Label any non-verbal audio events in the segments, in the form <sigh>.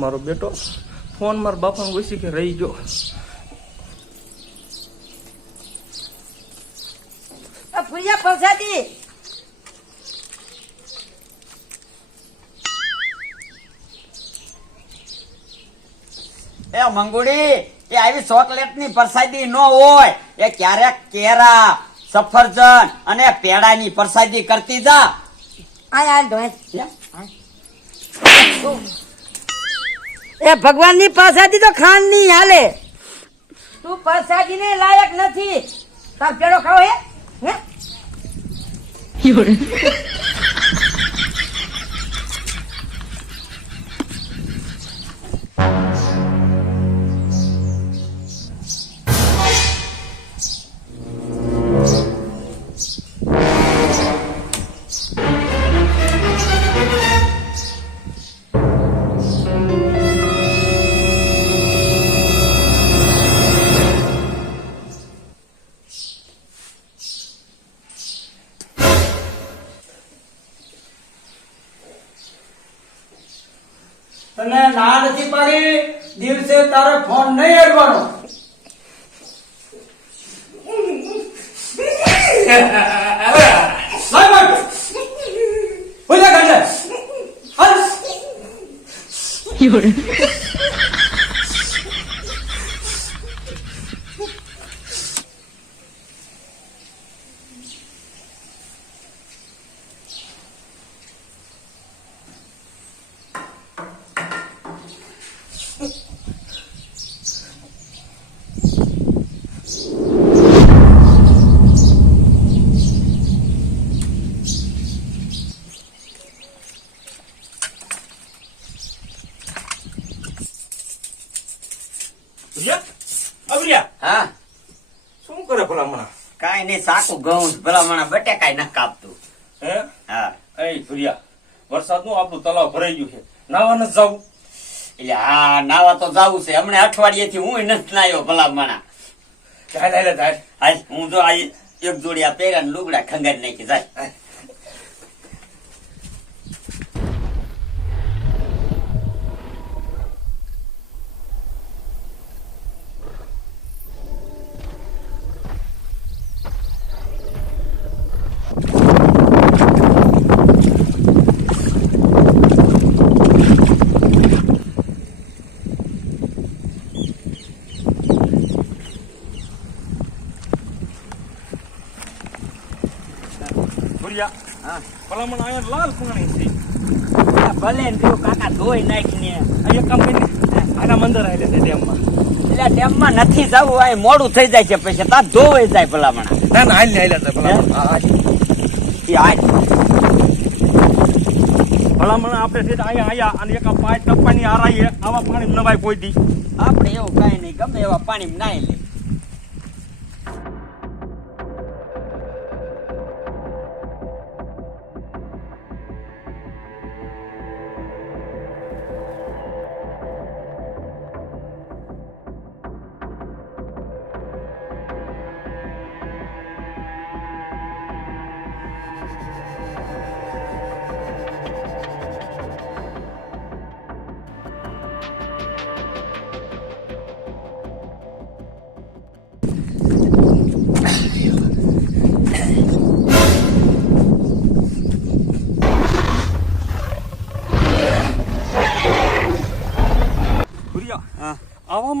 મારો બેટો ફોન મારા બાપાને પૂછી કે રહી ગયો. આ પ્રસાદી એ મંગુડી એ આવી ચોકલેટની પરસાદી ન હોય. એ ક્યારેક કેરા સફરજન અને પેડાની પરસાદી કરતી જા. એ ભગવાનની પ્રસાદી તો ખાનની હાલે. તું પ્રસાદી ને લાયક નથી. તાર પેડો ખાવ હે. દિવસે તારે ફોન નહીં અડવાનો. <laughs> લાય બાપ. ભૂલ્યા કાઢે. હાલ. અબરિયા હા શું કરે ભલા મણા કાઈ નહીં સાકું ઘઉં ભલા મને બટેકાઈ ન કાપતું. હે? હા. એ ભુરિયા વરસાદનું આપણું તલાવ ભરાઈ ગયું છે. નાવા ન જવું? એટલે હા નાવા તો જાવું છે. હમણાં અઠવાડિયેથી હું નથી નાયો ભલા માણા હાલે હાલ હું જો આ એક જોડી આ પહેર્યા ને લુગડા ખંગારી નાખી જાય. ભૂરિયા હા. ભલામણ અહીંયા લાલ પાણી છે. ભલે ને કાકા ધોઈ નાખીને. અહીંયા કામ કરી આના મંદર આવેલે છે ડેમમાં. એટલે ડેમમાં નથી જવું આ મોડું થઈ જાય છે પૈસા તાર ધોવાઈ જાય ભલામણા. ના ના હાલ હાલ છે ભલા મણા. હા, હાલ. એ આજ ભલા મણા આપણે સીધા અહીંયા આયા અને એક પાંચ ટપ્પાની આરાઈએ આવા પાણી નવાય કોઈ દી. આપણે એવું કાંઈ નહીં ગમે એવા પાણી નાઈ લે.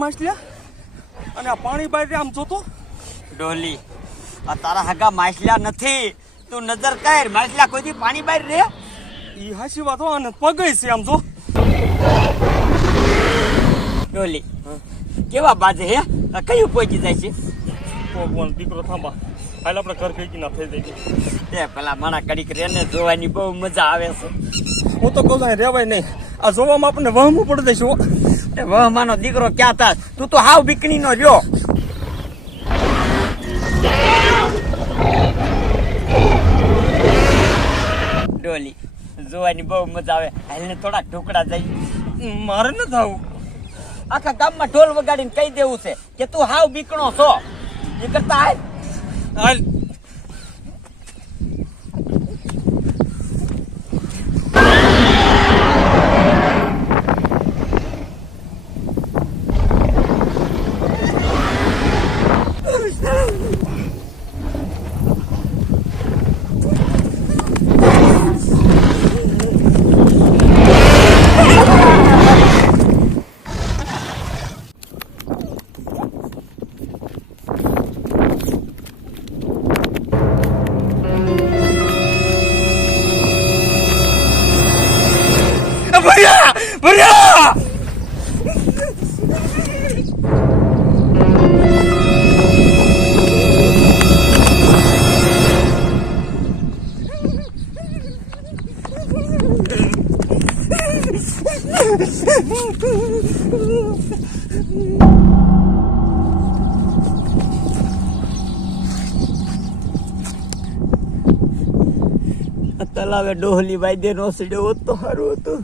માછલ્યા અને આ પાણી બહાર આમ જોતો? ડોલી આ તારા હગા માછલા નથી. તું નજર કર માછલા કોઈ પાણી બહાર રે ઈ હાસી વાતો અને પગઈ છે આમ જો. ડોલી કેવા બાજે હે? આ કયું પહોંચી જાય છે? ભગવાન દીકરો થાંભા. હાલ આપણે ઘર ભેગી ના થઈ જાય એ પેલા માણા કડીક રેને જોવાની બહુ મજા આવે છે. હું તો કહું છું રેવાય નહીં. આ જોવામાં આપણને વહમું પડી જાય હો. વહમાનો દીકરો ક્યાં તા? તું તો હાવ બીકણી નો રહ્યો ડોલી, જોવાની બહુ મજા આવે. હાલને થોડાક ઢોકળા જાય મારે ન થવું આખા ગામમાં ઢોલ વગાડીને કહી દેવું છે કે તું હાવ બીકણો છો. એ કરતા હાલ. હાલ. તલાવે ડોહલી વાયદે નો સડ્યો હોત તો સારું હતું.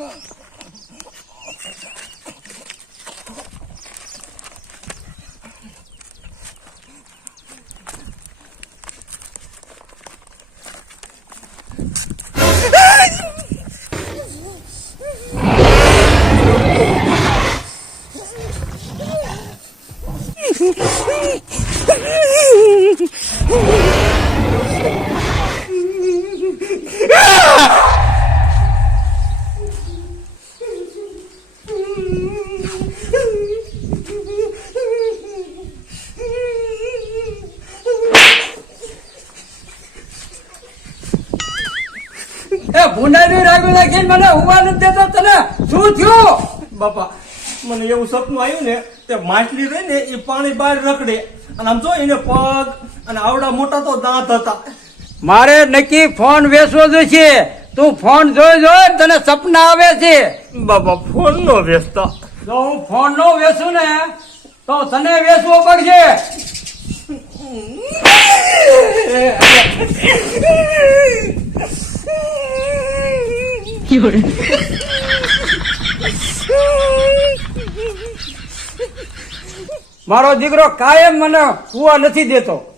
એ ભૂંડાની રાગું નાખીને મને હુવા નથી દેતો તને શું થયું? બાપા મને એવું સપનું આવ્યું ને તે માછલી રહી ને એ પાણી બહાર રખડે. અને આમ જો એને પગ અને આવડા મોટા તો દાંત હતા. મારે નક્કી ફોન વેચવો છે તું ફોન જોઈ જોઈ તને સપના આવે છે. બાપા ફોન નો વેચતા. જો હું ફોન નો વેચું ને તો તને વેચવો પડશે. <laughs> મારો દીકરો કાયમ મને હુવા નથી દેતો.